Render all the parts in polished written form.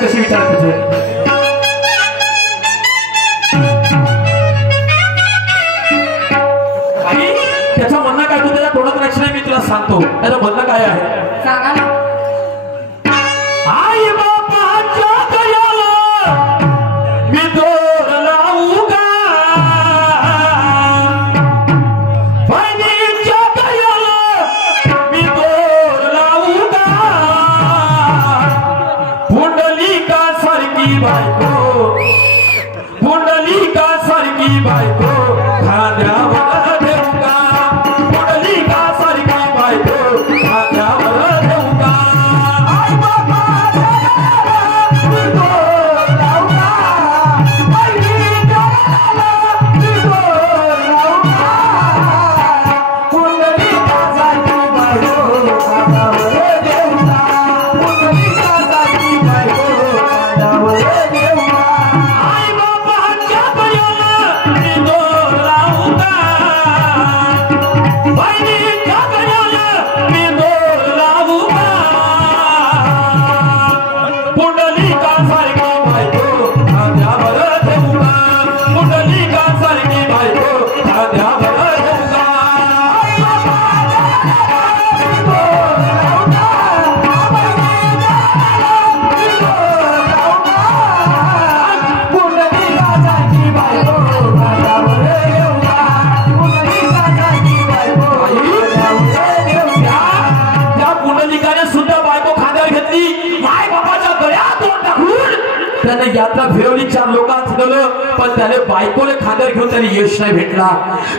कशी विचार तुझे त्याचं म्हणणं काय तू त्याच्या तोंडात लक्ष नाही मी तुला सांगतो त्याचं म्हणणं काय आहे सांगा ना आई बापाच्या गळ्याला मी दोर लावू का बहिणीच्या गळ्याला मी दोर लावू का पुंडलिका सारखी बायको पुंडलिका सारखी बायको खांद्यावर यात्रा फिरवली 4 लोकांत फिरवलं पण त्याने बायकोले खांद्यावर घेऊन त्याला यश नाही भेटला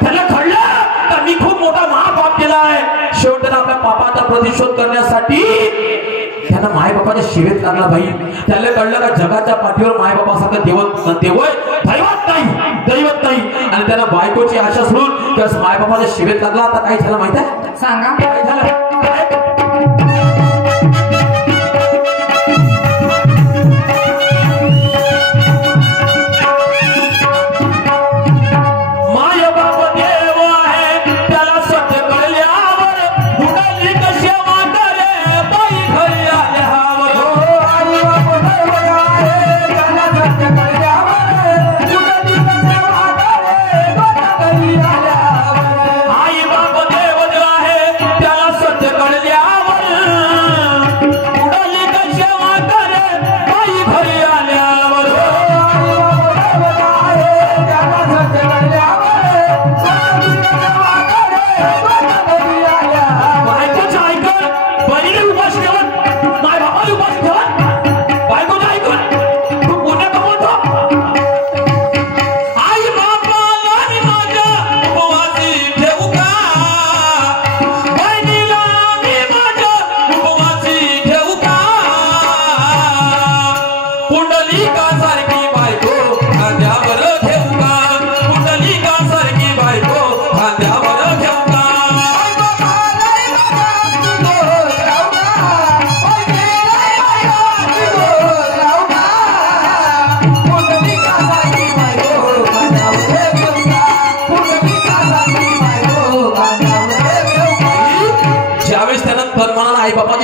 त्याला कळलं तर मी खूप मोठा महापाप केलाय शेवटी आपल्या पापाचा प्रतिशोध करण्यासाठी त्यानं मायबापाच्या शिवेत लागला भाई त्याला कळलं का जगाच्या पाठीवर मायबापासारखं दैवत नाही आणि त्यानं बायकोची आशा सोडून त्यास मायबापाच्या शिवेत लागला आता काय झालं माहिती आहे सांगा काय झालं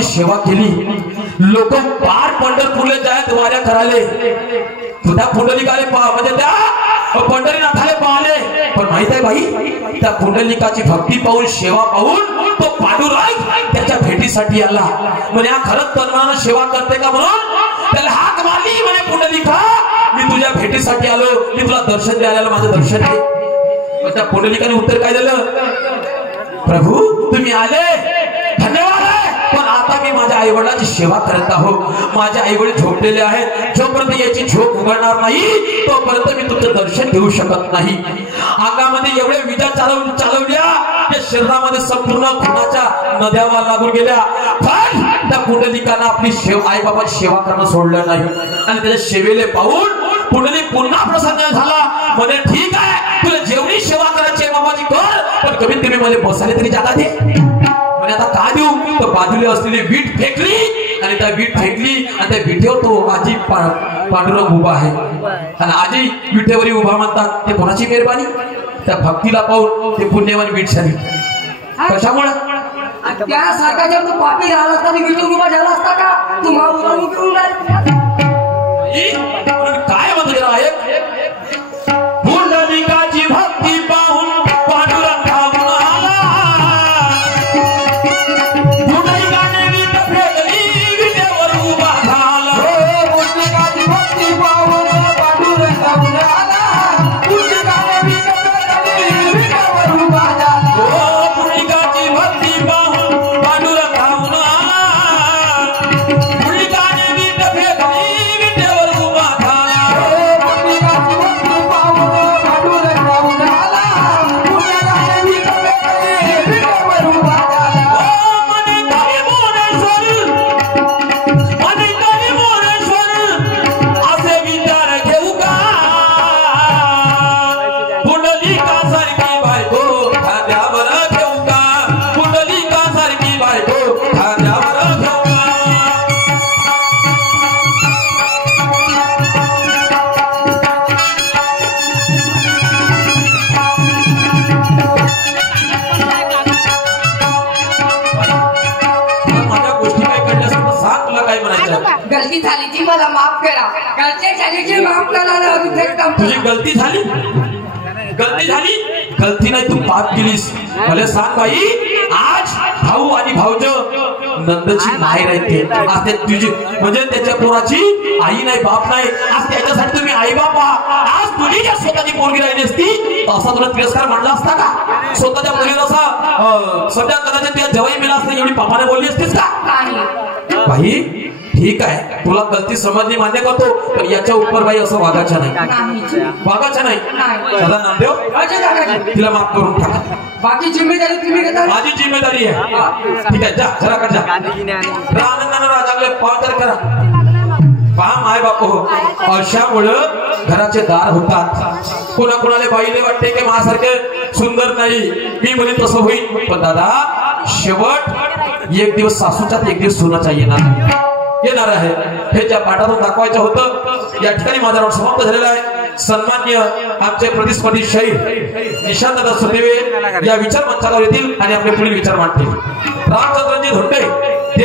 सेवा केली लोक पार पंढरपूरला जायत वाऱ्या कराले त्या पुंडलिकाले म्हणजे त्या पंढरीनाथाले पाहले पण माहित आहे भाई त्या पुंडलिकाची भक्ती पाहून सेवा पाहून तो पांडुरंग त्याच्या भेटीसाठी आला म्हणे हा खरंच तन्मनाने सेवा करते का म्हणून त्याला हाक मारली म्हणे पुंडलिका मी तुझ्या भेटीसाठी आलो मी तुला दर्शन द्यायला माझं दर्शन दे त्या पुंडलिकाने उत्तर काय दिलं प्रभू तुम्ही आले धन्यवाद पण आता मी माझ्या आई वडिलांची सेवा करत आहोत माझे आई वडील झोपलेले आहेत जोपर्यंत याची झोप उघडणार नाही तोपर्यंत मी तुझं दर्शन घेऊ शकत नाही अंगामध्ये एवढे विजा चालवल्या त्या शरीरामध्ये संपूर्ण खुनाच्या नद्या लागून गेल्या पण त्या पुंडलिकानं आपली आई बाबाची सेवा करणं सोडलं नाही आणि त्याच्या सेवेले पाहून पुंडलिक पुन्हा प्रसन्न झाला म्हणे ठीक आहे तुला जेवढी सेवा करायची बाबाची कर पण कमीत कमी मला बसायला तरी जागा दे आता का देऊ तर बाजूला असलेली वीट फेकली आणि त्या वीट फेकली आणि त्या विटेवर तो आजी पांडुरंग उभा आहे आणि आजी विटेवरी उभा म्हणतात ते कोणाची मेहरबानी त्या भक्तीला पाहून ते पुण्यवान वीट झाली कशामुळे त्या सारखा जर तू पापी राहिला असता विटेवर उभा झाला असता का तुम्हाला गलती झाली जी मला माफ करा. गलती झाली जी माफ करा. तुझी गलती झाली. गलती नाही तू पाप केलीस. मला सांग बाई, आज भाऊ आणि भाऊज नंदची माहेर आहे. आज तुझी म्हणजे त्याच्या पोराची आई नाही बाप नाही. आज त्याच्यासाठी तुम्ही आई बाप आहात. आज तुझी जर स्वतःची पोरगी राहिली असती तर असा तुला तिरस्कार मांडला असता का? स्वतःच्या मुलीला असा सध्या कदाचित तुझ्या जवाई मिळाला असता एवढी पापाने बोलली असतीस का? बाई ठीक आहे, तुला गलती समजली मान्य करतो, पण याच्या उपर बाई असं वागायचं नाही. सदा नामदेव तिला माफ करून टाका. बाकी जिम्मेदारी तुम्ही घेता. माझी जिम्मेदारी आहे. ठीक आहे, जा जरा कर जा. आनंदानं राजाकडे पावतर करा. पहा माय बापू, अशामुळं घराचे दार होतात. कोणाकोणाला बाईले वाटते की माझ्यासारखे सुंदर नाही, मी म्हणे तसं होईल. पण दादा शेवट एक दिवस सासूच्यात एक दिवस सोनाचा येणार आहे. हे ज्या पाठातून दाखवायचं होतं या ठिकाणी माझा राऊंड समाप्त झालेला आहे. सन्मान्य आमचे प्रतिस्पर्धी शाहीर निशांतदादा सुर्वे या विचार मंचावर येतील आणि आपले पुढील विचार मांडतील. रामचंद्रजी धोंडे